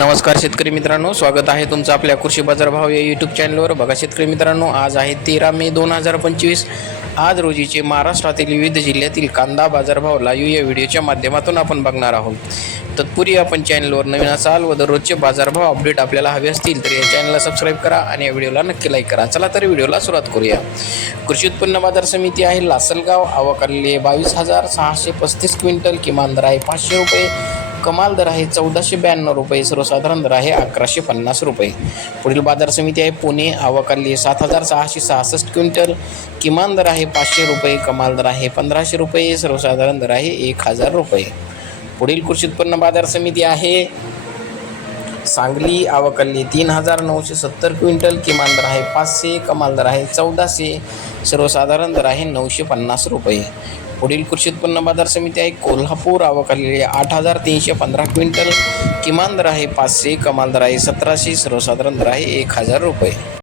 नमस्कार शेतकरी मित्रांनो स्वागत आहे तुमचं आपल्या कृषी बाजारभाव या यूट्यूब चॅनलवर बघा शेतकरी मित्रांनो आज आहे तेरा मे दोन हजार पंचवीस. आज रोजीचे महाराष्ट्रातील विविध जिल्ह्यातील कांदा बाजारभाव लाईव्ह या व्हिडिओच्या माध्यमातून आपण बघणार आहोत. तत्पूर्वी आपण चॅनलवर नवीन असाल व दररोजचे बाजारभाव अपडेट आपल्याला हवे असतील तर या चॅनलला सबस्क्राईब करा आणि या व्हिडिओला नक्की लाईक करा. चला तर व्हिडिओला सुरुवात करूया. कृषी उत्पन्न बाजार समिती आहे लासलगाव. आवक आलेली आहे बावीस हजार सहाशे पस्तीस क्विंटल. किमान दर आहे पाचशे रुपये. कमाल दर आहे चौदाशे ब्याण्णव रुपये सर्वसाधारण दर आहे अकराशे पन्नास रुपये. पुढील बाजार समिती आहे पुणे आवकाली सात हजार सहाशे सहासष्ट क्विंटल. किमान दर आहे पाचशे रुपये कमाल दर आहे पंधराशे रुपये सर्वसाधारण दर आहे एक हजार रुपये. पुढील कृषी उत्पन्न बाजार समिती आहे सांगली आवकल्ली तीन हजार नऊशे सत्तर क्विंटल. किमान दर आहे पाचशे कमाल दर आहे चौदाशे सर्वसाधारण दर आहे नऊशे पन्नास रुपये. पुढील कृषी उत्पन्न बाजार समिती आहे. कोल्हापूर आवक आलेली आहे. आठ हजार तीनशे पंधरा क्विंटल किमान दर आहे. पाचशे कमाल दर आहे. सतराशे सर्वसाधारण दर आहे. एक हजार रुपये.